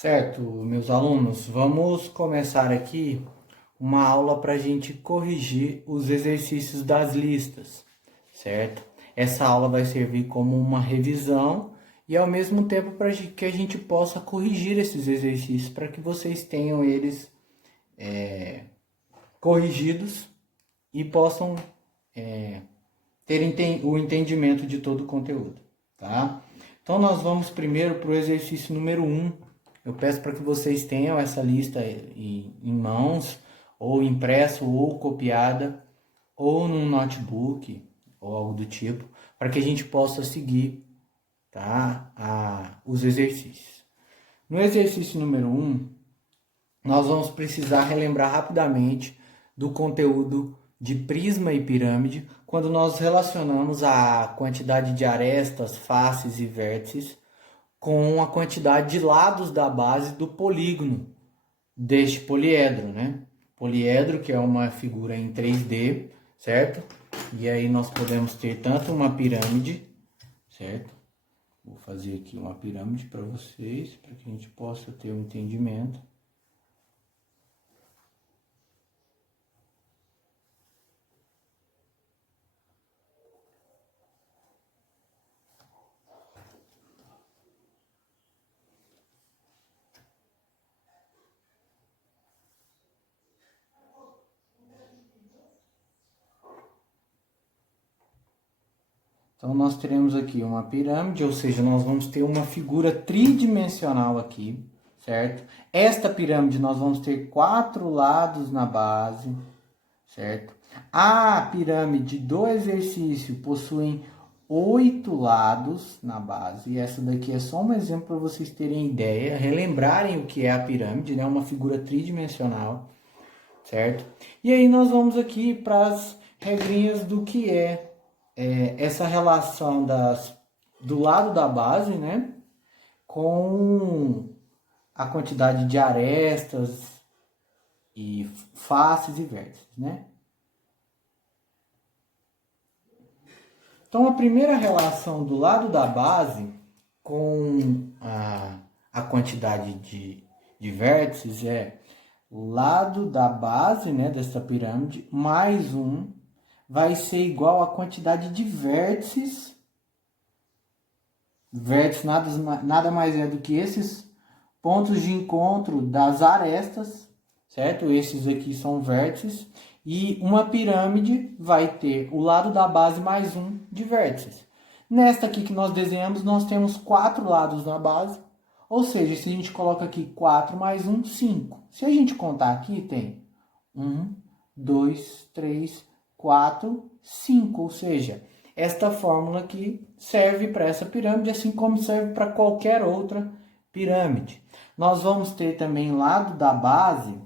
Certo, meus alunos, vamos começar aqui uma aula para a gente corrigir os exercícios das listas, certo? Essa aula vai servir como uma revisão e ao mesmo tempo para que a gente possa corrigir esses exercícios para que vocês tenham eles corrigidos e possam ter o entendimento de todo o conteúdo, tá? Então nós vamos primeiro para o exercício número 1. Eu peço para que vocês tenham essa lista em mãos, ou impresso, ou copiada, ou num notebook, ou algo do tipo, para que a gente possa seguir, tá? Os exercícios. No exercício número 1, nós vamos precisar relembrar rapidamente do conteúdo de prisma e pirâmide, quando nós relacionamos a quantidade de arestas, faces e vértices com a quantidade de lados da base do polígono deste poliedro, né? Poliedro, que é uma figura em 3D, certo? E aí nós podemos ter tanto uma pirâmide, certo? Vou fazer aqui uma pirâmide para vocês, para que a gente possa ter um entendimento. Então, nós teremos aqui uma pirâmide, ou seja, nós vamos ter uma figura tridimensional aqui, certo? Esta pirâmide nós vamos ter 4 lados na base, certo? A pirâmide do exercício possui 8 lados na base. E essa daqui é só um exemplo para vocês terem ideia, relembrarem o que é a pirâmide, né? Uma figura tridimensional, certo? E aí nós vamos aqui para as regrinhas do que é essa relação do lado da base, né, com a quantidade de arestas e faces e vértices, né? Então, a primeira relação do lado da base com a quantidade de vértices é o lado da base, né, dessa pirâmide, mais um, vai ser igual à quantidade de vértices. Vértice nada mais é do que esses pontos de encontro das arestas, certo? Esses aqui são vértices. E uma pirâmide vai ter o lado da base mais um de vértices. Nesta aqui que nós desenhamos, nós temos 4 lados na base. Ou seja, se a gente coloca aqui 4 mais 1, 5. Se a gente contar aqui, tem 1, 2, 3, 4, 5. Ou seja, esta fórmula aqui serve para essa pirâmide, assim como serve para qualquer outra pirâmide. Nós vamos ter também lado da base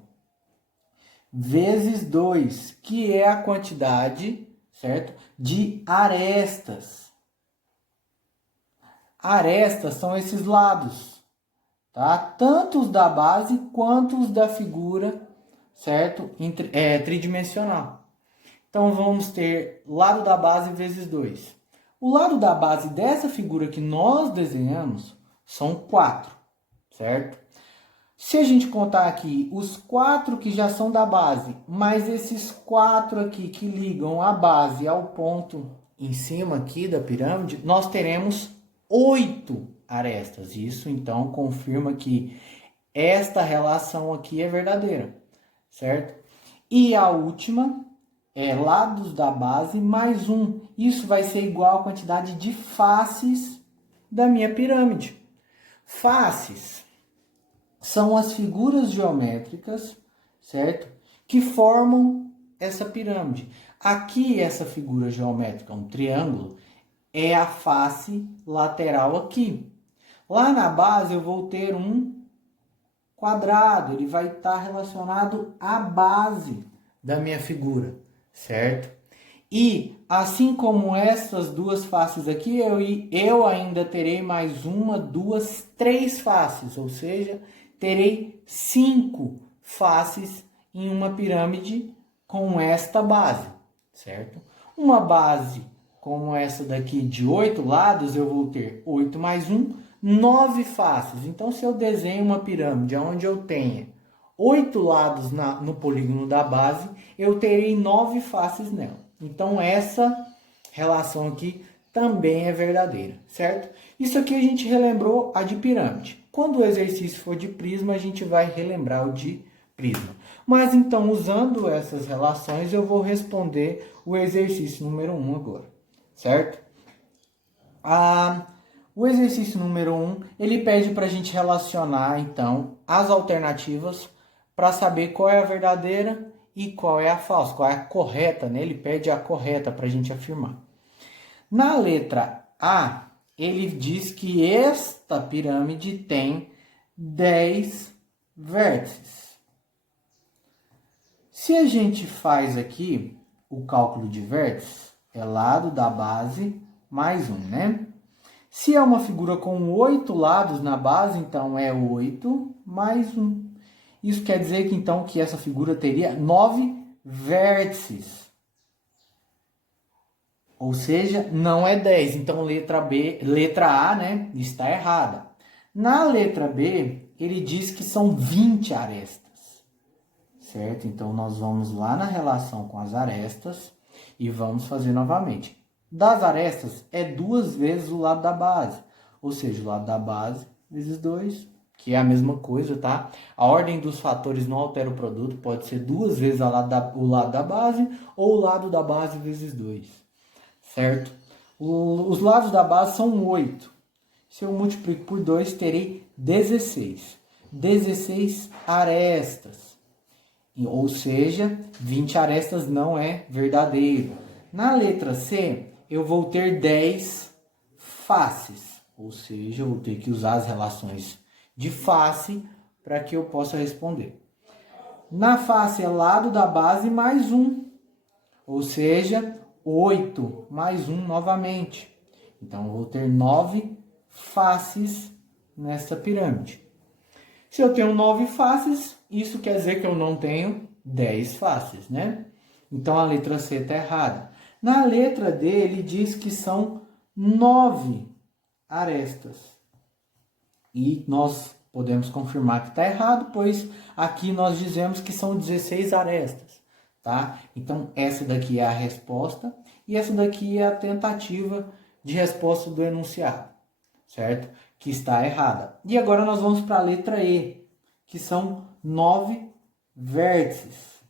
vezes 2, que é a quantidade, certo, de arestas. Arestas são esses lados, tá? Tanto os da base quanto os da figura, certo, tridimensional. Então, vamos ter lado da base vezes 2. O lado da base dessa figura que nós desenhamos são 4, certo? Se a gente contar aqui os 4 que já são da base, mais esses 4 aqui que ligam a base ao ponto em cima aqui da pirâmide, nós teremos 8 arestas. Isso, então, confirma que esta relação aqui é verdadeira, certo? E a última é lados da base mais 1. Isso vai ser igual à quantidade de faces da minha pirâmide. Faces são as figuras geométricas, certo? Que formam essa pirâmide. Aqui, essa figura geométrica, um triângulo, é a face lateral aqui. Lá na base, eu vou ter um quadrado. Ele vai estar relacionado à base da minha figura, certo? E, assim como essas duas faces aqui, eu ainda terei mais uma, duas, 3 faces, ou seja, terei 5 faces em uma pirâmide com esta base, certo? Uma base como essa daqui de 8 lados, eu vou ter 8 mais 1, 9 faces. Então, se eu desenho uma pirâmide onde eu tenha 8 lados no polígono da base, eu terei 9 faces nela. Então, essa relação aqui também é verdadeira, certo? Isso aqui a gente relembrou a de pirâmide. Quando o exercício for de prisma, a gente vai relembrar o de prisma. Mas então, usando essas relações, eu vou responder o exercício número 1 agora, certo? O exercício número 1, ele pede para a gente relacionar, então, as alternativas para saber qual é a verdadeira e qual é a falsa, qual é a correta, né? Ele pede a correta para a gente afirmar. Na letra A, ele diz que esta pirâmide tem 10 vértices. Se a gente faz aqui o cálculo de vértices, é lado da base mais 1, né? Se é uma figura com 8 lados na base, então é 8 mais 1. Isso quer dizer que então que essa figura teria 9 vértices. Ou seja, não é 10. Então letra A, né, está errada. Na letra B, ele diz que são 20 arestas. Certo? Então nós vamos lá na relação com as arestas e vamos fazer novamente. Das arestas é 2 vezes o lado da base. Ou seja, o lado da base vezes 2, que é a mesma coisa, tá? A ordem dos fatores não altera o produto, pode ser 2 vezes o lado da base ou o lado da base vezes 2, certo? Os lados da base são 8. Se eu multiplico por 2, terei 16. 16 arestas. Ou seja, 20 arestas não é verdadeiro. Na letra C, eu vou ter 10 faces. Ou seja, eu vou ter que usar as relações de face para que eu possa responder. Na face é lado da base mais 1. Ou seja, 8 mais 1 novamente. Então, eu vou ter 9 faces nessa pirâmide. Se eu tenho 9 faces, isso quer dizer que eu não tenho 10 faces, né? Então, a letra C está errada. Na letra D, ele diz que são 9 arestas. E nós podemos confirmar que está errado, pois aqui nós dizemos que são 16 arestas, tá? Então, essa daqui é a resposta e essa daqui é a tentativa de resposta do enunciado, certo? Que está errada. E agora nós vamos para a letra E, que são 9 vértices,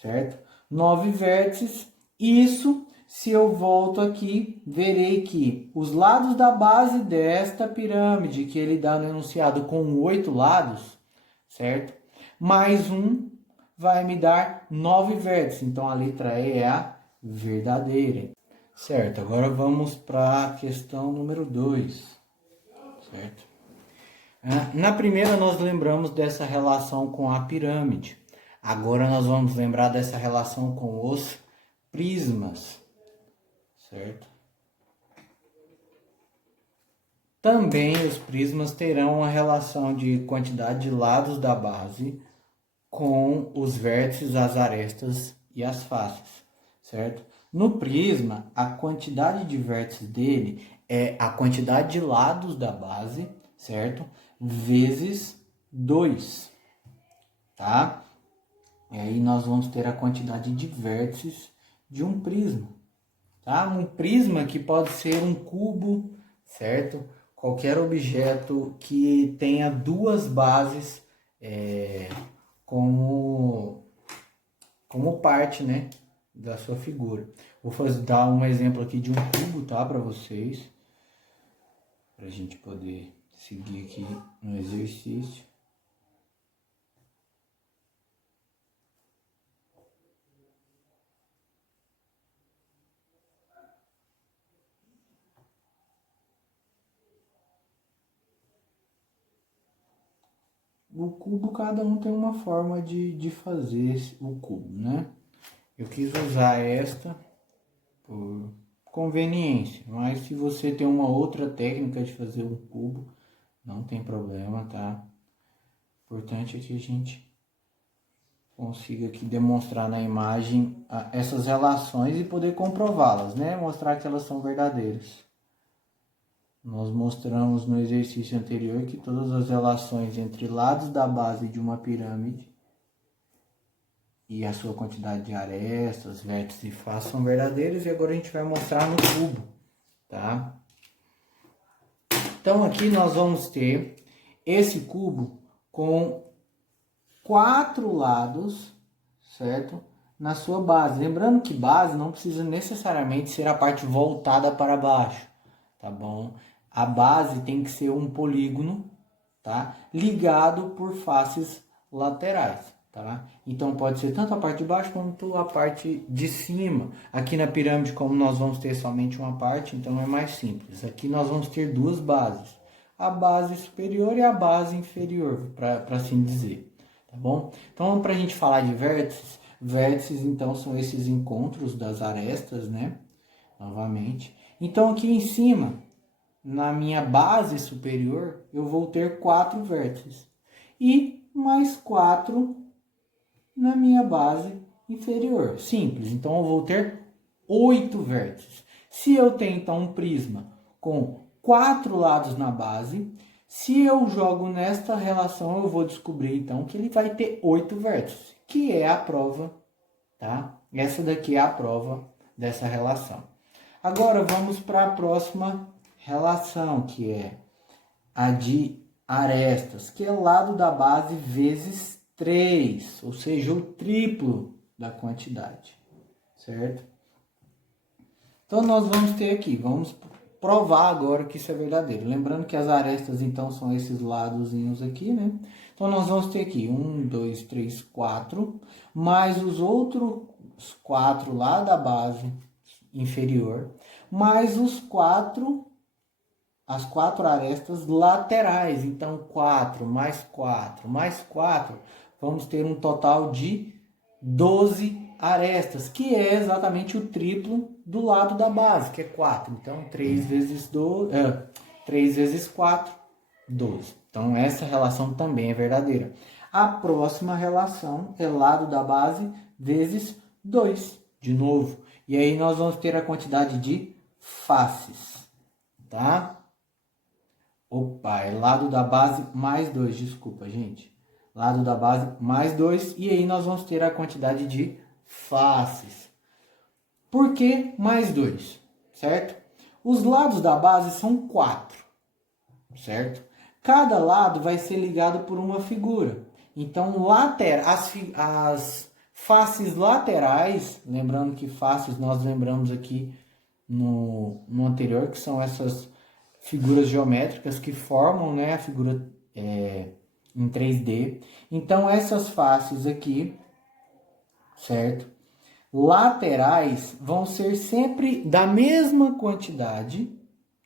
certo? 9 vértices, isso, se eu volto aqui, verei que os lados da base desta pirâmide, que ele dá no enunciado com 8 lados, certo? Mais 1 vai me dar 9 vértices, então a letra E é a verdadeira. Certo, agora vamos para a questão número 2, certo? Na primeira nós lembramos dessa relação com a pirâmide. Agora nós vamos lembrar dessa relação com os prismas, certo? Também os prismas terão uma relação de quantidade de lados da base com os vértices, as arestas e as faces, certo? No prisma, a quantidade de vértices dele é a quantidade de lados da base, certo? Vezes 2, tá? E aí nós vamos ter a quantidade de vértices de um prisma, tá? Um prisma que pode ser um cubo, certo? Qualquer objeto que tenha duas bases como parte, né, da sua figura. Vou dar um exemplo aqui de um cubo, tá, para vocês, para a gente poder seguir aqui no exercício. O cubo, cada um tem uma forma de fazer o cubo, né? Eu quis usar esta por conveniência, mas se você tem uma outra técnica de fazer um cubo, não tem problema, tá? O importante é que a gente consiga aqui demonstrar na imagem essas relações e poder comprová-las, né? Mostrar que elas são verdadeiras. Nós mostramos no exercício anterior que todas as relações entre lados da base de uma pirâmide e a sua quantidade de arestas, vértices e faces são verdadeiras, e agora a gente vai mostrar no cubo, tá? Então aqui nós vamos ter esse cubo com 4 lados, certo? Na sua base. Lembrando que base não precisa necessariamente ser a parte voltada para baixo, tá bom? A base tem que ser um polígono, tá? Ligado por faces laterais, tá? Então pode ser tanto a parte de baixo quanto a parte de cima. Aqui na pirâmide, como nós vamos ter somente uma parte, então é mais simples. Aqui nós vamos ter duas bases, a base superior e a base inferior, para assim dizer, tá bom? Então, para a gente falar de vértices, vértices então são esses encontros das arestas, né? Novamente. Então aqui em cima, na minha base superior, eu vou ter 4 vértices. E mais 4 na minha base inferior. Simples. Então eu vou ter 8 vértices. Se eu tenho então um prisma com 4 lados na base, se eu jogo nesta relação, eu vou descobrir então que ele vai ter 8 vértices, que é a prova, tá? Essa daqui é a prova dessa relação. Agora vamos para a próxima relação, que é a de arestas, que é o lado da base vezes 3, ou seja, o triplo da quantidade, certo? Então nós vamos ter aqui, vamos provar agora que isso é verdadeiro. Lembrando que as arestas então são esses ladozinhos aqui, né? Então nós vamos ter aqui 1, 2, 3, 4, mais os outros 4 lá da base inferior, mais as 4 arestas laterais. Então 4 mais 4 mais 4, vamos ter um total de 12 arestas, que é exatamente o triplo do lado da base, que é 4. Então 3 vezes 4, 12. Então essa relação também é verdadeira. A próxima relação é lado da base vezes 2, de novo. E aí nós vamos ter a quantidade de faces, tá? Opa, é lado da base mais 2, desculpa, gente. Lado da base mais 2, e aí nós vamos ter a quantidade de faces. Por que mais 2, certo? Os lados da base são 4, certo? Cada lado vai ser ligado por uma figura. Então, as faces laterais, lembrando que faces nós lembramos aqui no anterior, que são essas figuras geométricas que formam, né, a figura em 3D. Então, essas faces aqui, certo? Laterais vão ser sempre da mesma quantidade,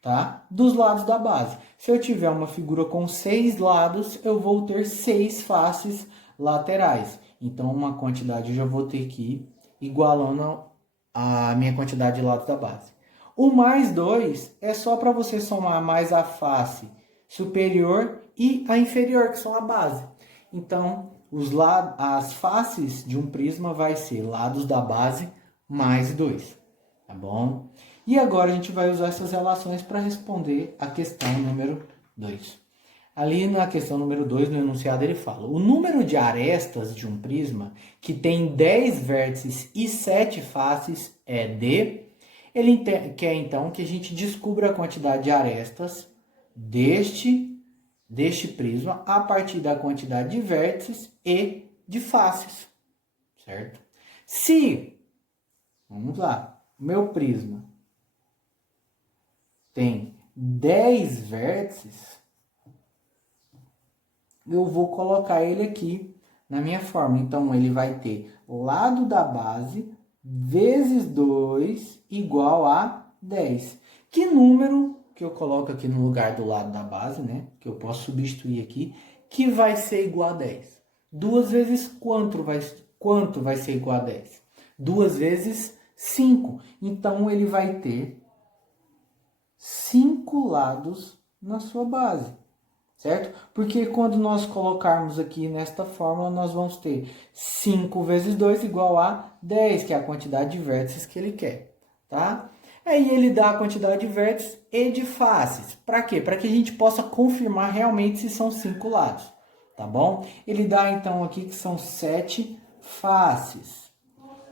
tá? Dos lados da base. Se eu tiver uma figura com 6 lados, eu vou ter 6 faces laterais. Então, uma quantidade eu já vou ter aqui igualando a minha quantidade de lados da base. O mais 2 é só para você somar mais a face superior e a inferior, que são a base. Então, as faces de um prisma vai ser lados da base mais 2, tá bom? E agora a gente vai usar essas relações para responder a questão número 2. Ali na questão número 2, no enunciado, ele fala: o número de arestas de um prisma que tem 10 vértices e 7 faces é de... Ele quer então que a gente descubra a quantidade de arestas deste prisma a partir da quantidade de vértices e de faces, certo? Se, vamos lá, meu prisma tem 10 vértices, eu vou colocar ele aqui na minha fórmula. Então, ele vai ter lado da base vezes 2 igual a 10. Que número que eu coloco aqui no lugar do lado da base, né? Que eu posso substituir aqui, que vai ser igual a 10. 2 vezes quanto vai ser igual a 10? 2 vezes 5. Então, ele vai ter 5 lados na sua base, certo? Porque quando nós colocarmos aqui nesta fórmula, nós vamos ter 5 vezes 2 igual a 10, que é a quantidade de vértices que ele quer, tá? Aí ele dá a quantidade de vértices e de faces. Para quê? Para que a gente possa confirmar realmente se são 5 lados, tá bom? Ele dá então aqui que são 7 faces.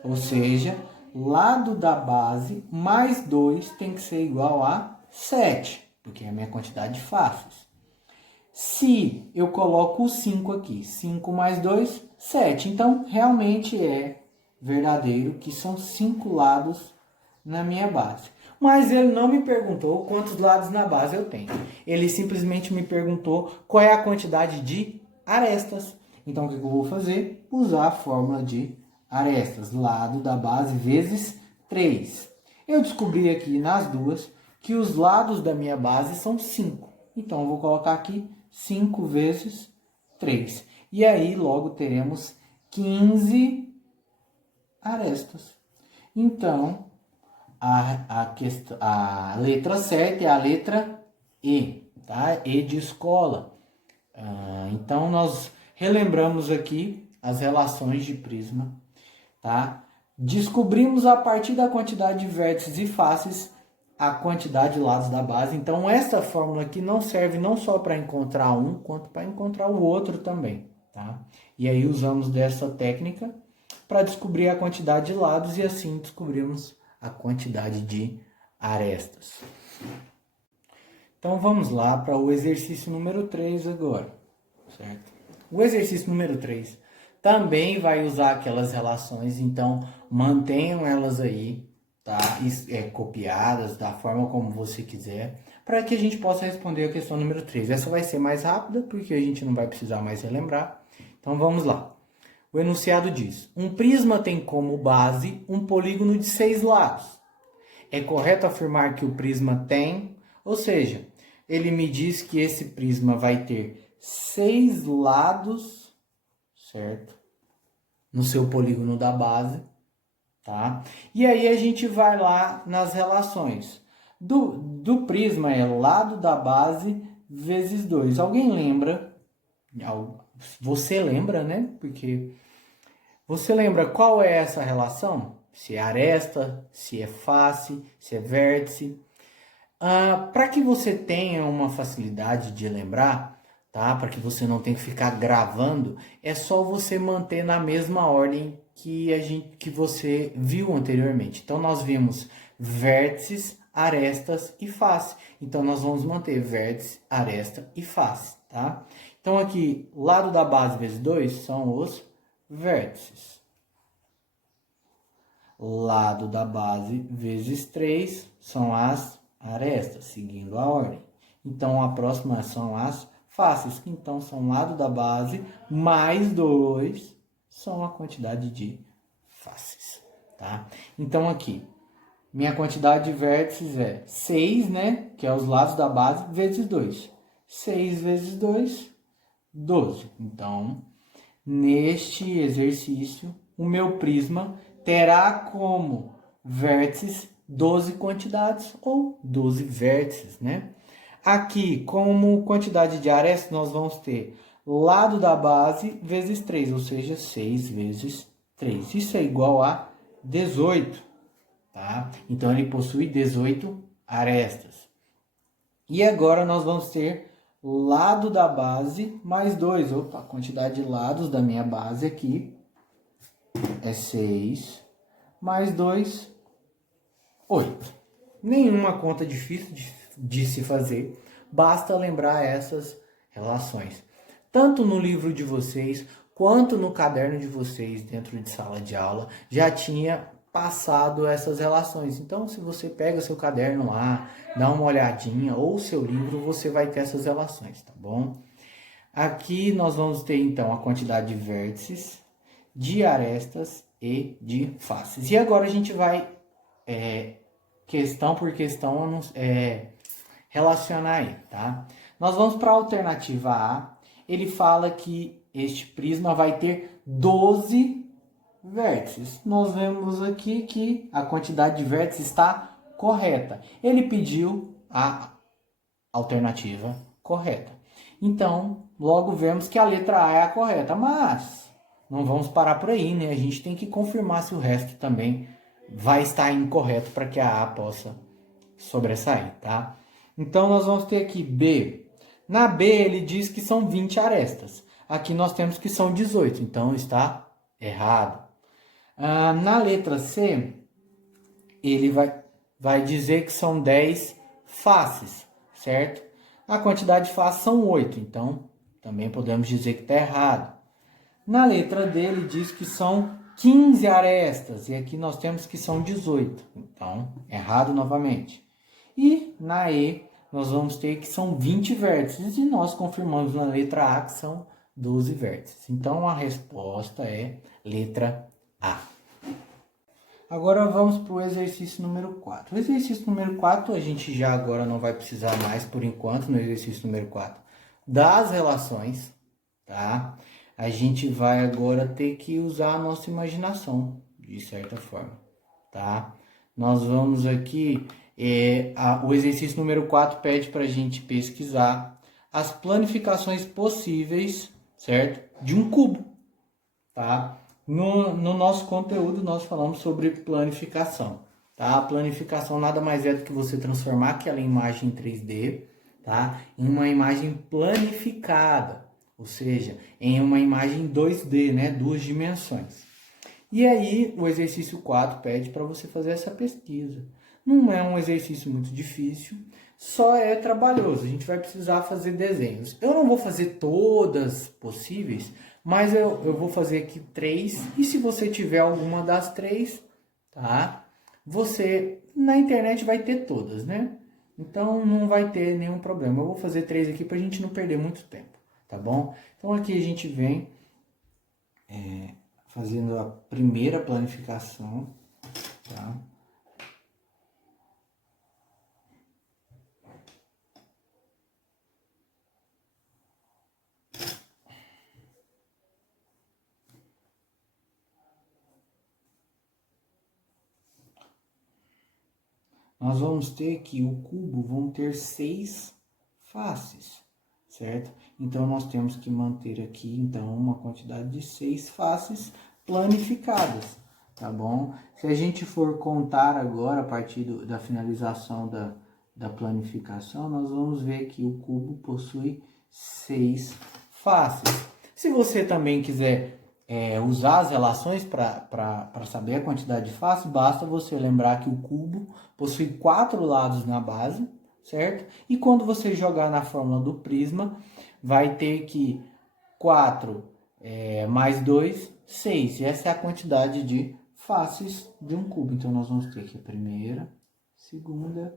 Ou seja, lado da base mais 2 tem que ser igual a 7, porque é a minha quantidade de faces. Se eu coloco o 5 aqui, 5 mais 2, 7. Então, realmente é verdadeiro que são 5 lados na minha base. Mas ele não me perguntou quantos lados na base eu tenho. Ele simplesmente me perguntou qual é a quantidade de arestas. Então, o que eu vou fazer? Usar a fórmula de arestas. Lado da base vezes 3. Eu descobri aqui nas duas que os lados da minha base são 5. Então, eu vou colocar aqui 5 vezes 3. E aí, logo teremos 15 arestas. Então, a letra certa é a letra E, tá? E de escola. Então, nós relembramos aqui as relações de prisma, tá? Descobrimos a partir da quantidade de vértices e faces a quantidade de lados da base. Então, essa fórmula aqui não serve não só para encontrar um, quanto para encontrar o outro também, tá? E aí usamos dessa técnica para descobrir a quantidade de lados e assim descobrimos a quantidade de arestas. Então, vamos lá para o exercício número 3 agora, certo? O exercício número 3 também vai usar aquelas relações, então mantenham elas aí, tá? Copiadas da forma como você quiser, para que a gente possa responder a questão número 3. Essa vai ser mais rápida, porque a gente não vai precisar mais relembrar. Então vamos lá. O enunciado diz: um prisma tem como base um polígono de 6 lados. É correto afirmar que o prisma tem, ou seja, ele me diz que esse prisma vai ter 6 lados, certo? No seu polígono da base, tá? E aí a gente vai lá nas relações. Do prisma é lado da base vezes 2. Alguém lembra? Você lembra, né? Porque você lembra qual é essa relação? Se é aresta, se é face, se é vértice. Para que você tenha uma facilidade de lembrar, tá? Para que você não tenha que ficar gravando, é só você manter na mesma ordem que você viu anteriormente. Então nós vimos vértices, arestas e face. Então nós vamos manter vértice, aresta e face, tá? Então aqui, lado da base vezes 2 são os vértices. Lado da base vezes 3 são as arestas, seguindo a ordem. Então, a próxima são as faces, que então são lado da base mais 2 são a quantidade de faces, tá? Então, aqui, minha quantidade de vértices é 6, né? Que é os lados da base, vezes 2. 6 vezes 2, 12. Então, neste exercício, o meu prisma terá como vértices 12 quantidades ou 12 vértices, né? Aqui, como quantidade de arestas, nós vamos ter lado da base vezes 3, ou seja, 6 vezes 3. Isso é igual a 18, tá? Então, ele possui 18 arestas. E agora, nós vamos ter lado da base mais 2. Opa, a quantidade de lados da minha base aqui é 6, mais 2, 8. Nenhuma conta difícil de se fazer, basta lembrar essas relações. Tanto no livro de vocês, quanto no caderno de vocês, dentro de sala de aula, já tinha passado essas relações. Então, se você pega seu caderno lá, dá uma olhadinha, ou seu livro, você vai ter essas relações, tá bom? Aqui nós vamos ter, então, a quantidade de vértices, de arestas e de faces. E agora a gente vai, questão por questão, relacionar aí, tá? Nós vamos para a alternativa A. Ele fala que este prisma vai ter 12 vértices. Nós vemos aqui que a quantidade de vértices está correta. Ele pediu a alternativa correta. Então, logo vemos que a letra A é a correta, mas não vamos parar por aí, né? A gente tem que confirmar se o resto também vai estar incorreto para que a A possa sobressair, tá? Então, nós vamos ter aqui B. Na B, ele diz que são 20 arestas. Aqui nós temos que são 18, então está errado. Na letra C, ele vai dizer que são 10 faces, certo? A quantidade de faces são 8, então também podemos dizer que está errado. Na letra D, ele diz que são 15 arestas, e aqui nós temos que são 18, então errado novamente. E na E, nós vamos ter que são 20 vértices, e nós confirmamos na letra A que são 12 vértices. Então, a resposta é letra A. Agora, vamos para o exercício número 4. O exercício número 4, a gente já agora não vai precisar mais, por enquanto, no exercício número 4, das relações, tá? A gente vai agora ter que usar a nossa imaginação, de certa forma, tá? Nós vamos aqui... o exercício número 4 pede para a gente pesquisar as planificações possíveis, certo? De um cubo, tá? No nosso conteúdo nós falamos sobre planificação, tá? A planificação nada mais é do que você transformar aquela imagem em 3D, tá? Em uma imagem planificada, ou seja, em uma imagem 2D, né? 2 dimensões. E aí o exercício 4 pede para você fazer essa pesquisa. Não é um exercício muito difícil, só é trabalhoso. A gente vai precisar fazer desenhos. Eu não vou fazer todas possíveis, mas eu vou fazer aqui 3. E se você tiver alguma das 3, tá? Você na internet vai ter todas, né? Então não vai ter nenhum problema. Eu vou fazer 3 aqui para a gente não perder muito tempo, tá bom? Então aqui a gente vem fazendo a primeira planificação, tá? Nós vamos ter que o cubo vão ter 6 faces, certo? Então, nós temos que manter aqui, então, uma quantidade de 6 faces planificadas, tá bom? Se a gente for contar agora, a partir da finalização da planificação, nós vamos ver que o cubo possui 6 faces. Se você também quiser usar as relações para saber a quantidade de faces, basta você lembrar que o cubo possui 4 lados na base, certo? E quando você jogar na fórmula do prisma, vai ter que 4 mais 2, 6. E essa é a quantidade de faces de um cubo. Então, nós vamos ter aqui a primeira, segunda,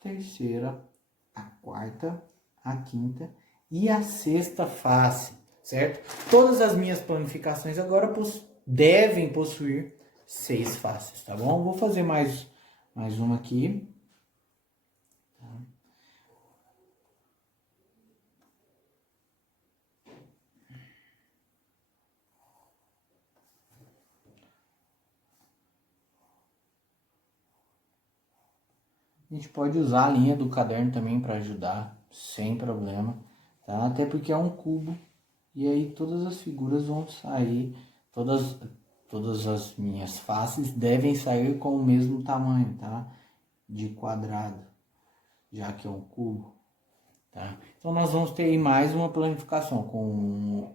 terceira, a quarta, a quinta e a sexta face, certo? Todas as minhas planificações agora devem possuir 6 faces, tá bom? Vou fazer mais uma aqui. A gente pode usar a linha do caderno também para ajudar, sem problema, tá? Até porque é um cubo e aí todas as figuras vão sair, todas as minhas faces devem sair com o mesmo tamanho, tá? De quadrado, já que é um cubo, tá? Então nós vamos ter aí mais uma planificação com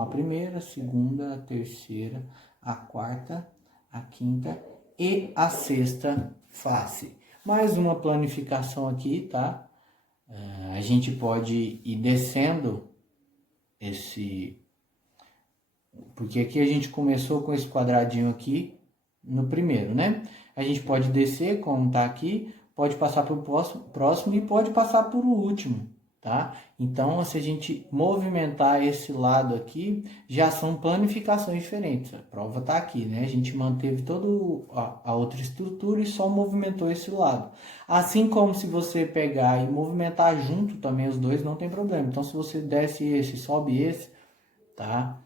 a primeira, segunda, a terceira, a quarta, a quinta e a sexta face. Mais uma planificação aqui, tá? A gente pode ir descendo porque aqui a gente começou com esse quadradinho aqui no primeiro, né? A gente pode descer, como tá aqui, pode passar para o próximo e pode passar por o último, tá? Então, se a gente movimentar esse lado aqui, já são planificações diferentes. A prova tá aqui, né? A gente manteve toda a outra estrutura e só movimentou esse lado. Assim como se você pegar e movimentar junto também os dois, não tem problema. Então, se você desce esse, sobe esse, tá?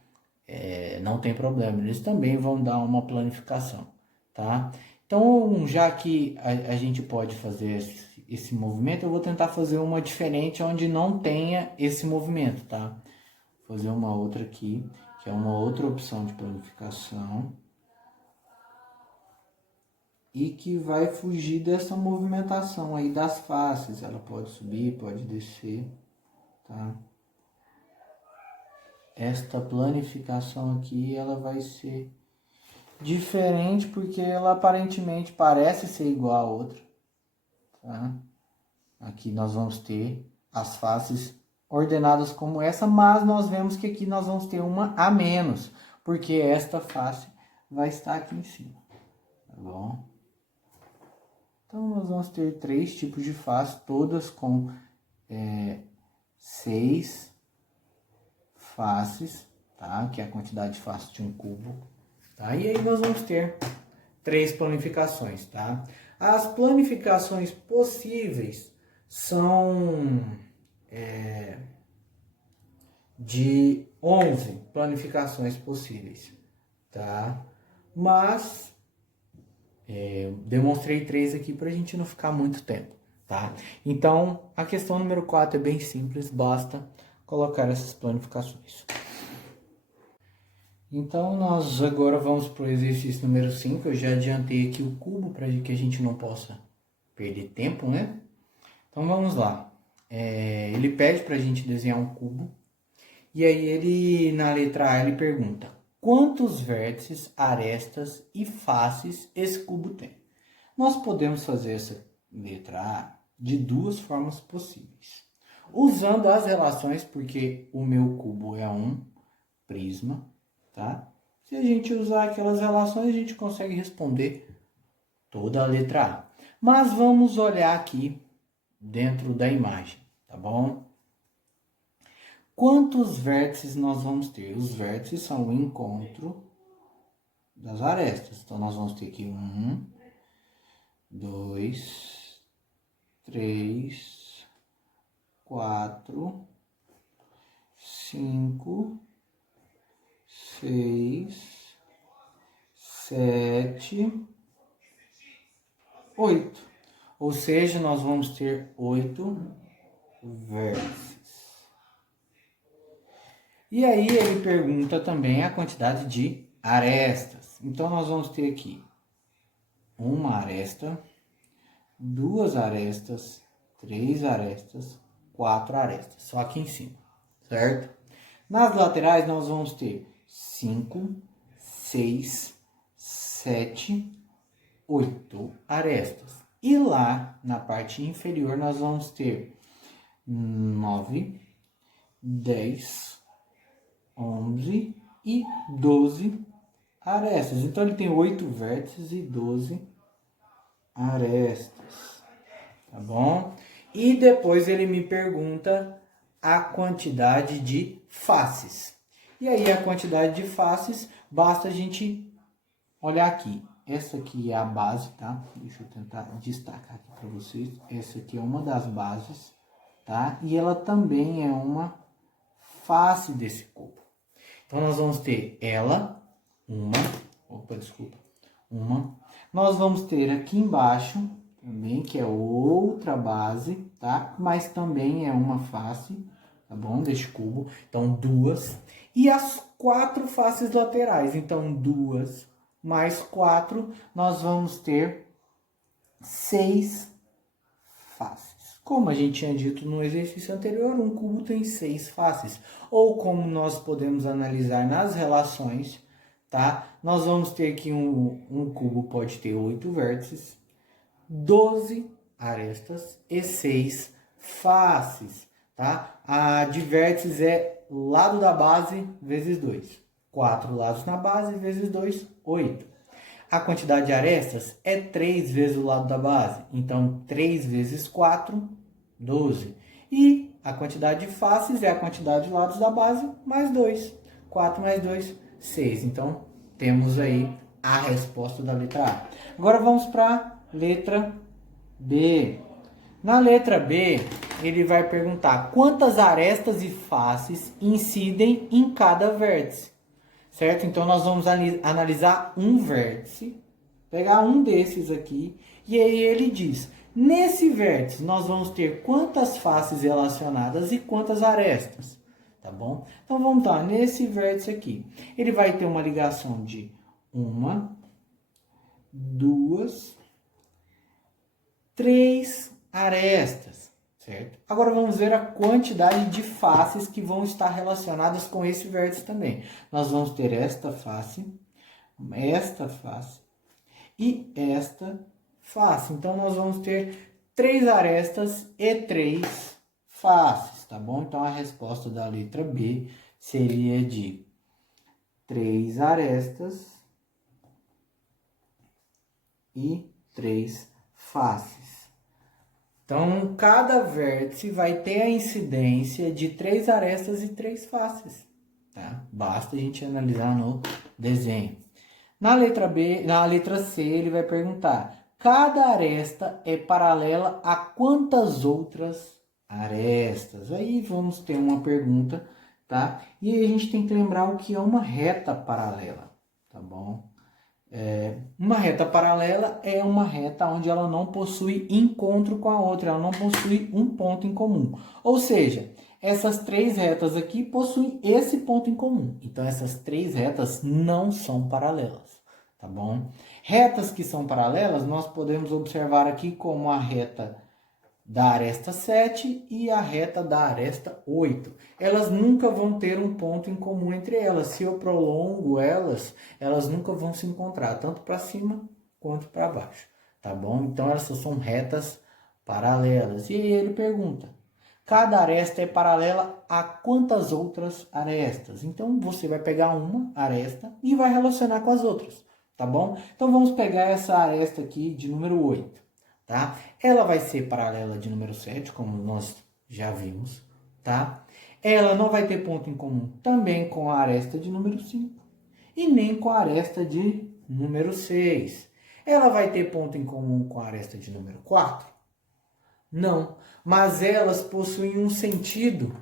Não tem problema. Eles também vão dar uma planificação, tá? Então, já que a gente pode fazer esse movimento, eu vou tentar fazer uma diferente onde não tenha esse movimento, tá? Vou fazer uma outra aqui, que é uma outra opção de planificação. e que vai fugir dessa movimentação aí das faces. Ela pode subir, pode descer, tá? Esta planificação aqui, ela vai ser diferente porque ela aparentemente parece ser igual a outra, tá? Aqui nós vamos ter as faces ordenadas como essa, mas nós vemos que aqui nós vamos ter uma a menos, porque esta face vai estar aqui em cima, tá bom? Então nós vamos ter 3 tipos de face, todas com 6 faces, tá? Que é a quantidade de faces de um cubo, tá? E aí nós vamos ter 3 planificações, tá? As planificações possíveis são de 11 planificações possíveis, tá? Mas demonstrei 3 aqui para a gente não ficar muito tempo, tá? Então, a questão número 4 é bem simples, basta colocar essas planificações. Então, nós agora vamos para o exercício número 5. Eu já adiantei aqui o cubo para que a gente não possa perder tempo, né? Então, vamos lá. Ele pede para a gente desenhar um cubo. E aí, ele, na letra A, ele pergunta: quantos vértices, arestas e faces esse cubo tem? Nós podemos fazer essa letra A de 2 formas possíveis. Usando as relações, porque o meu cubo é um prisma, tá? Se a gente usar aquelas relações, a gente consegue responder toda a letra A. Mas vamos olhar aqui dentro da imagem, tá bom? Quantos vértices nós vamos ter? Os vértices são o encontro das arestas. Então, nós vamos ter aqui 1, 2, 3, 4, 5, 6, 7, 8. Ou seja, nós vamos ter 8 vértices. E aí ele pergunta também a quantidade de arestas. Então nós vamos ter aqui uma aresta, 2 arestas, 3 arestas, 4 arestas. Só aqui em cima, certo? Nas laterais nós vamos ter 5, 6, 7, 8 arestas. E lá na parte inferior nós vamos ter 9, 10, 11 e 12 arestas. Então ele tem 8 vértices e 12 arestas, tá bom? E depois ele me pergunta a quantidade de faces. E aí a quantidade de faces, basta a gente olhar aqui. Essa aqui é a base, tá? Deixa eu tentar destacar aqui para vocês. Essa aqui é uma das bases, tá? E ela também é uma face desse cubo. Então, nós vamos ter ela, uma. Nós vamos ter aqui embaixo, também, que é outra base, tá? Mas também é uma face, tá bom? Deste cubo. Então, 2. E as 4 faces laterais. Então, 2 mais 4, nós vamos ter 6 faces. Como a gente tinha dito no exercício anterior, um cubo tem 6 faces. Ou como nós podemos analisar nas relações, tá? Nós vamos ter que um cubo pode ter 8 vértices, 12 arestas e 6 faces, tá? A de vértices é lado da base vezes 2. 4 lados na base vezes 2, 8. A quantidade de arestas é 3 vezes o lado da base. Então, 3 vezes 4, 12. E a quantidade de faces é a quantidade de lados da base mais 2. 4 mais 2, 6. Então, temos aí a resposta da letra A. Agora, vamos para a letra B. Na letra B, ele vai perguntar quantas arestas e faces incidem em cada vértice. Certo? Então, nós vamos analisar um vértice, pegar um desses aqui, e aí ele diz, nesse vértice, nós vamos ter quantas faces relacionadas e quantas arestas, tá bom? Então, vamos lá, nesse vértice aqui, ele vai ter uma ligação de 1, 2, 3 arestas, certo? Agora vamos ver a quantidade de faces que vão estar relacionadas com esse vértice também. Nós vamos ter esta face e esta face. Então, nós vamos ter 3 arestas e 3 faces, tá bom? Então, a resposta da letra B seria de 3 arestas e 3 faces. Então, cada vértice vai ter a incidência de 3 arestas e 3 faces, tá? Basta a gente analisar no desenho. Na letra B, na letra C, ele vai perguntar: cada aresta é paralela a quantas outras arestas? Aí vamos ter uma pergunta, tá? E aí a gente tem que lembrar o que é uma reta paralela, tá bom? Uma reta paralela é uma reta onde ela não possui encontro com a outra, ela não possui um ponto em comum. Ou seja, essas 3 retas aqui possuem esse ponto em comum. Então, essas 3 retas não são paralelas, tá bom? Retas que são paralelas, nós podemos observar aqui como a reta da aresta 7 e a reta da aresta 8. Elas nunca vão ter um ponto em comum entre elas. Se eu prolongo elas, elas nunca vão se encontrar, tanto para cima quanto para baixo, tá bom? Então, essas são retas paralelas. E aí ele pergunta: cada aresta é paralela a quantas outras arestas? Então, você vai pegar uma aresta e vai relacionar com as outras, tá bom? Então, vamos pegar essa aresta aqui de número 8. Tá? Ela vai ser paralela de número 7, como nós já vimos, tá? Ela não vai ter ponto em comum também com a aresta de número 5 e nem com a aresta de número 6. Ela vai ter ponto em comum com a aresta de número 4? Não, mas elas possuem um sentido,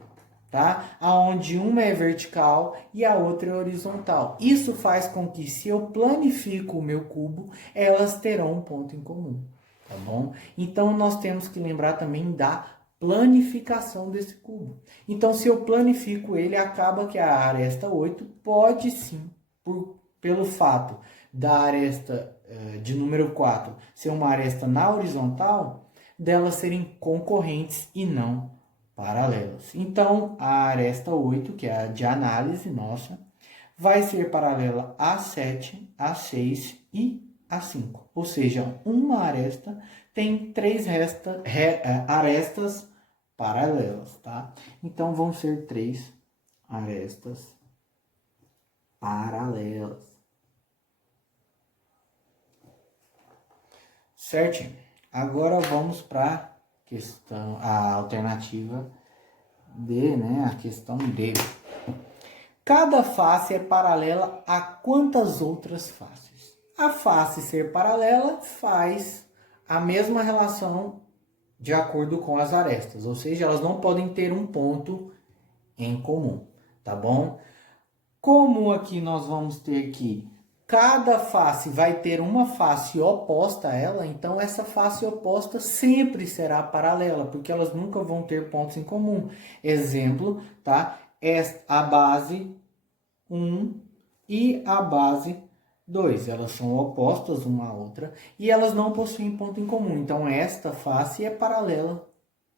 tá? Onde uma é vertical e a outra é horizontal. Isso faz com que, se eu planifico o meu cubo, elas terão um ponto em comum. Tá bom? Então, nós temos que lembrar também da planificação desse cubo. Então, se eu planifico ele, acaba que a aresta 8 pode sim, pelo fato da aresta de número 4 ser uma aresta na horizontal, delas serem concorrentes e não paralelas. Então, a aresta 8, que é a de análise nossa, vai ser paralela a 7, a 6 e a 5. Ou seja, uma aresta tem 3 arestas paralelas, tá? Então, vão ser 3 arestas paralelas. Certinho. Agora vamos para questão, a alternativa D, né? A questão D. Cada face é paralela a quantas outras faces? A face ser paralela faz a mesma relação de acordo com as arestas, ou seja, elas não podem ter um ponto em comum, tá bom? Como aqui nós vamos ter que cada face vai ter uma face oposta a ela, então essa face oposta sempre será paralela, porque elas nunca vão ter pontos em comum. Exemplo, tá? A base 1 e a base 2, elas são opostas uma à outra e elas não possuem ponto em comum. Então, esta face é paralela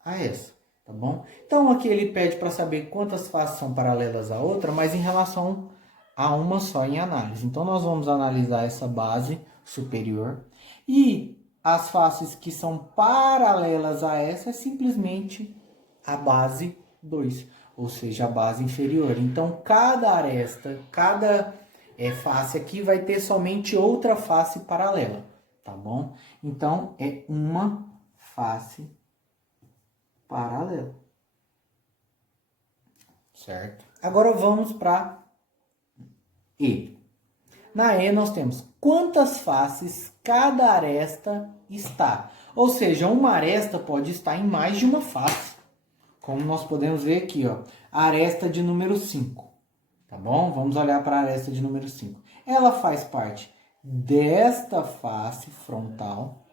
a essa, tá bom? Então, aqui ele pede para saber quantas faces são paralelas à outra, mas em relação a uma só em análise. Então, nós vamos analisar essa base superior e as faces que são paralelas a essa é simplesmente a base 2, ou seja, a base inferior. Então, cada aresta, cada face aqui vai ter somente outra face paralela, tá bom? Então, é uma face paralela, certo? Agora vamos para E. Na E nós temos quantas faces cada aresta está. Ou seja, uma aresta pode estar em mais de uma face. Como nós podemos ver aqui, ó, a aresta de número 5. Tá bom? Vamos olhar para a aresta de número 5. Ela faz parte desta face frontal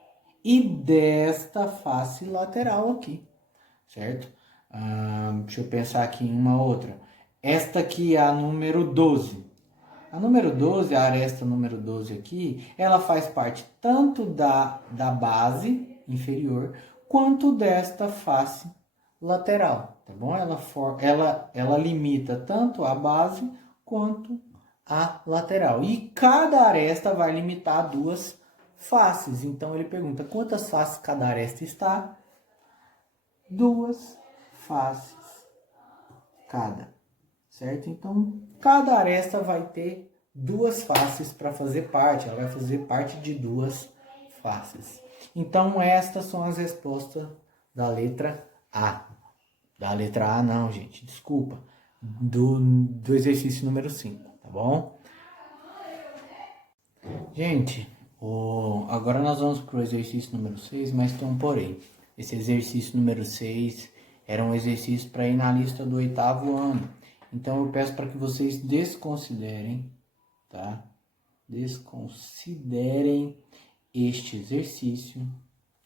e desta face lateral aqui, certo? Deixa eu pensar aqui em uma outra. Esta aqui é a número 12. A número 12, a aresta número 12 aqui, ela faz parte tanto da base inferior, quanto desta face lateral, tá bom? Ela limita tanto a base quanto a lateral. E cada aresta vai limitar duas faces. Então ele pergunta quantas faces cada aresta está? Duas faces cada, certo? Então cada aresta vai ter duas faces para fazer parte, ela vai fazer parte de duas faces. Então estas são as respostas da letra A. Da letra A não, gente, desculpa. Do exercício número 5, tá bom? Gente, agora nós vamos para o exercício número 6, mas tem um porém. Esse exercício número 6 era um exercício para ir na lista do 8º ano. Então eu peço para que vocês desconsiderem, tá? Desconsiderem este exercício,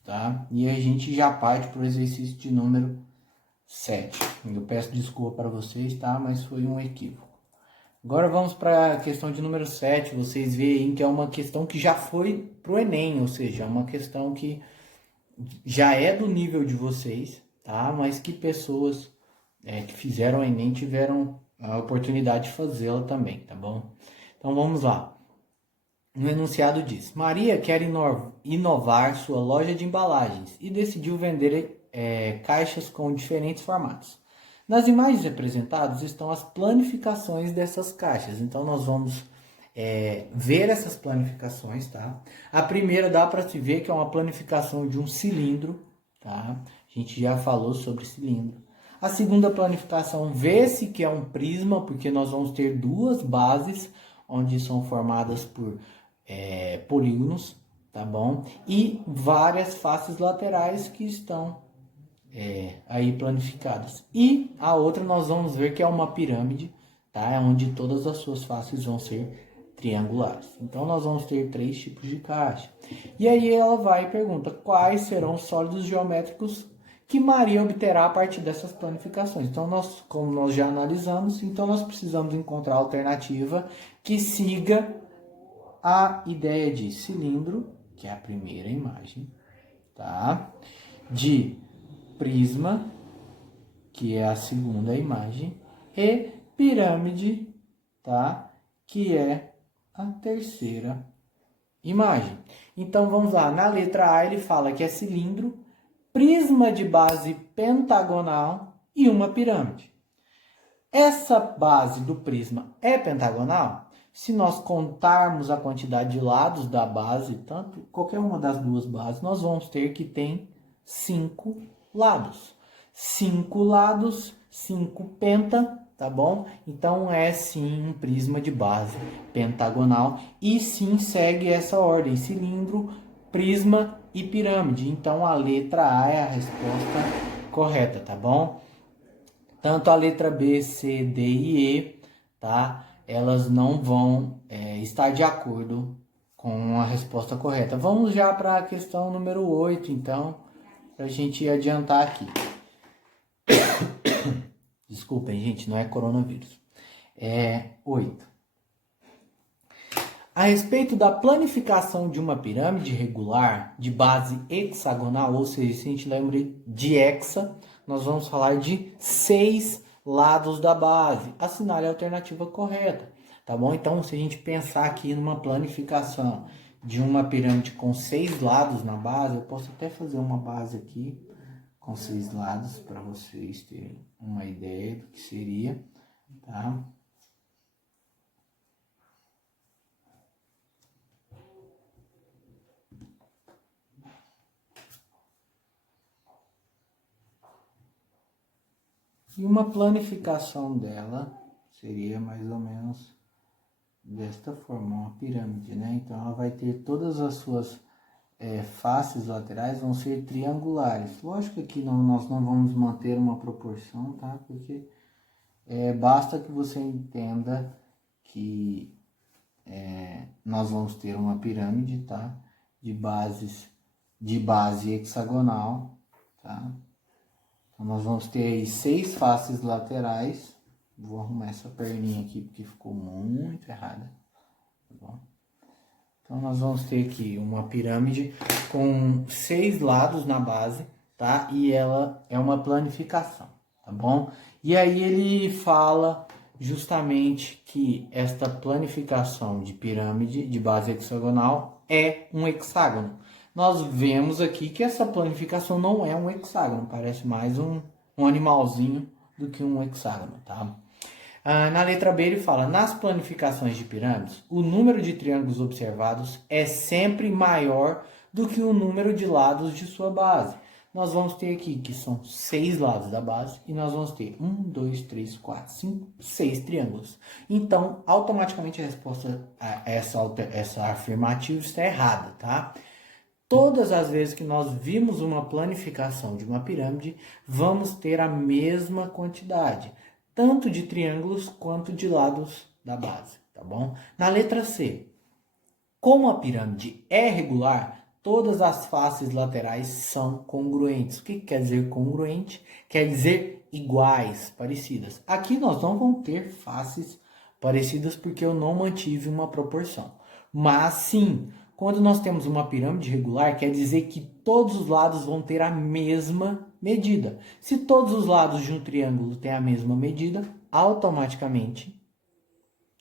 tá? E a gente já parte para o exercício de número 7. Eu peço desculpa para vocês, tá? Mas foi um equívoco. Agora vamos para a questão de número 7. Vocês veem que é uma questão que já foi para o Enem, ou seja, é uma questão que já é do nível de vocês, tá? Mas que pessoas que fizeram o Enem tiveram a oportunidade de fazê-la também, tá bom? Então vamos lá. No enunciado diz: Maria quer inovar sua loja de embalagens e decidiu vender caixas com diferentes formatos. Nas imagens representadas estão as planificações dessas caixas. Então nós vamos ver essas planificações, tá? A primeira dá para se ver que é uma planificação de um cilindro, tá? A gente já falou sobre cilindro. A segunda planificação vê-se que é um prisma, porque nós vamos ter duas bases, onde são formadas por polígonos, tá bom? E várias faces laterais que estão aí planificadas. E a outra nós vamos ver que é uma pirâmide, tá? Onde todas as suas faces vão ser triangulares. Então nós vamos ter 3 tipos de caixa. E aí ela vai e pergunta quais serão os sólidos geométricos que Maria obterá a partir dessas planificações. Então como nós já analisamos, então nós precisamos encontrar a alternativa que siga a ideia de cilindro, que é a primeira imagem, tá? De prisma, que é a segunda imagem, e pirâmide, tá? Que é a terceira imagem. Então vamos lá, na letra A ele fala que é cilindro, prisma de base pentagonal e uma pirâmide. Essa base do prisma é pentagonal? Se nós contarmos a quantidade de lados da base, tanto qualquer uma das duas bases, nós vamos ter que tem 5 lados. 5 lados, 5 penta, tá bom? Então é sim um prisma de base pentagonal e sim segue essa ordem: cilindro, prisma e pirâmide. Então a letra A é a resposta correta, tá bom? Tanto a letra B, C, D e E, tá? Elas não vão estar de acordo com a resposta correta. Vamos já para a questão número 8, então, para a gente adiantar aqui. Desculpem, gente, não é coronavírus. 8. A respeito da planificação de uma pirâmide regular de base hexagonal, ou seja, se a gente lembra de hexa, nós vamos falar de 6 lados da base. Assinale a alternativa correta, tá bom? Então, se a gente pensar aqui numa planificação de uma pirâmide com 6 lados na base, eu posso até fazer uma base aqui com 6 lados para vocês terem uma ideia do que seria, tá? E uma planificação dela seria mais ou menos desta forma, uma pirâmide, né? Então ela vai ter todas as suas faces laterais vão ser triangulares. Lógico que aqui nós não vamos manter uma proporção, tá? Porque basta que você entenda que nós vamos ter uma pirâmide, tá? De base hexagonal, tá? Então, nós vamos ter aí 6 faces laterais. Vou arrumar essa perninha aqui porque ficou muito errada. Tá bom? Então, nós vamos ter aqui uma pirâmide com 6 lados na base, tá? E ela é uma planificação, tá bom? E aí ele fala justamente que esta planificação de pirâmide de base hexagonal é um hexágono. Nós vemos aqui que essa planificação não é um hexágono, parece mais um animalzinho do que um hexágono, tá? Na letra B ele fala, nas planificações de pirâmides, o número de triângulos observados é sempre maior do que o número de lados de sua base. Nós vamos ter aqui que são 6 lados da base e nós vamos ter 1, 2, 3, 4, 5, 6 triângulos. Então, automaticamente a resposta a essa afirmativa está errada, tá? Todas as vezes que nós vimos uma planificação de uma pirâmide, vamos ter a mesma quantidade, tanto de triângulos quanto de lados da base, tá bom? Na letra C, como a pirâmide é regular, todas as faces laterais são congruentes. O que quer dizer congruente? Quer dizer iguais, parecidas. Aqui nós não vamos ter faces parecidas porque eu não mantive uma proporção. Mas sim, quando nós temos uma pirâmide regular, quer dizer que todos os lados vão ter a mesma medida. Se todos os lados de um triângulo têm a mesma medida, automaticamente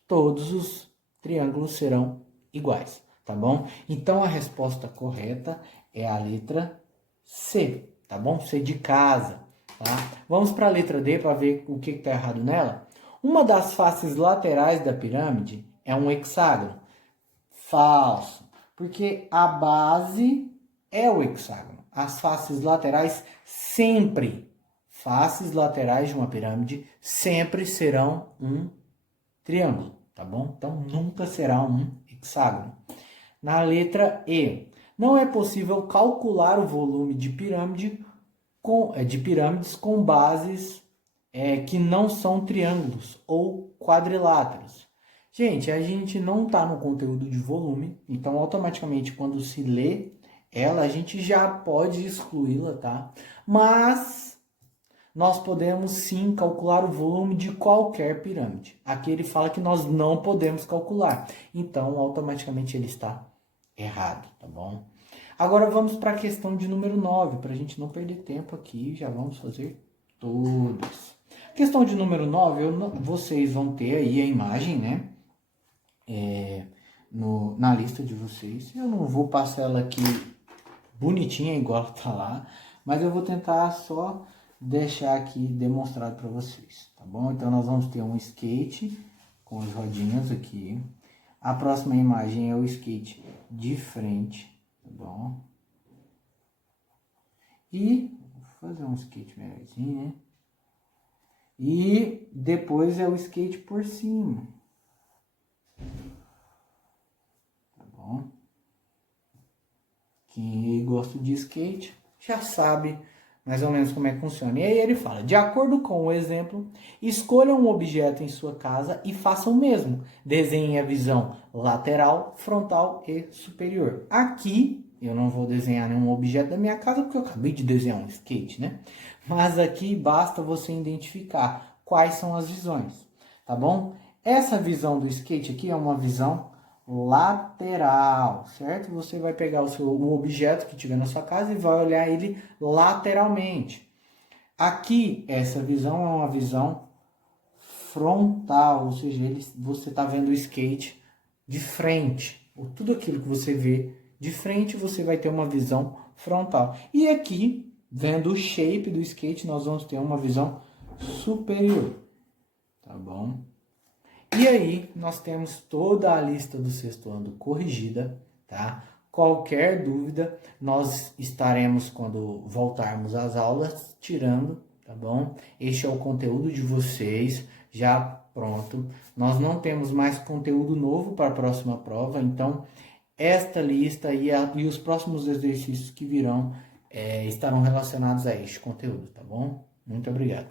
todos os triângulos serão iguais, tá bom? Então a resposta correta é a letra C, tá bom? C de casa, tá? Vamos para a letra D para ver o que está errado nela. Uma das faces laterais da pirâmide é um hexágono. Falso, porque a base é o hexágono. As faces laterais sempre, faces laterais de uma pirâmide sempre serão um triângulo, tá bom? Então nunca será um hexágono. Na letra E, não é possível calcular o volume de pirâmides com bases que não são triângulos ou quadriláteros. Gente, a gente não está no conteúdo de volume, então automaticamente quando se lê ela, a gente já pode excluí-la, tá? Mas nós podemos sim calcular o volume de qualquer pirâmide. Aqui ele fala que nós não podemos calcular, então automaticamente ele está errado, tá bom? Agora vamos para a questão de número 9, para a gente não perder tempo aqui, já vamos fazer todos. Questão de número 9, vocês vão ter aí a imagem, né? Na lista de vocês. Eu não vou passar ela aqui bonitinha igual tá lá, mas eu vou tentar só deixar aqui demonstrado para vocês, tá bom? Então nós vamos ter um skate com as rodinhas aqui. A próxima imagem é o skate de frente, tá bom? E vou fazer um skate melhorzinho, né? E depois é o skate por cima. Tá bom? Quem gosta de skate já sabe mais ou menos como é que funciona. E aí ele fala, de acordo com o exemplo, escolha um objeto em sua casa e faça o mesmo. Desenhe a visão lateral, frontal e superior. Aqui, eu não vou desenhar nenhum objeto da minha casa, porque eu acabei de desenhar um skate, né? Mas aqui basta você identificar quais são as visões, tá bom? Essa visão do skate aqui é uma visão lateral, certo? Você vai pegar o objeto que tiver na sua casa e vai olhar ele lateralmente. Aqui, essa visão é uma visão frontal, ou seja, você está vendo o skate de frente. Ou tudo aquilo que você vê de frente, você vai ter uma visão frontal. E aqui, vendo o shape do skate, nós vamos ter uma visão superior, tá bom? E aí, nós temos toda a lista do sexto ano corrigida, tá? Qualquer dúvida, nós estaremos, quando voltarmos às aulas, tirando, tá bom? Este é o conteúdo de vocês, já pronto. Nós não temos mais conteúdo novo para a próxima prova, então, esta lista e os próximos exercícios que virão estarão relacionados a este conteúdo, tá bom? Muito obrigado.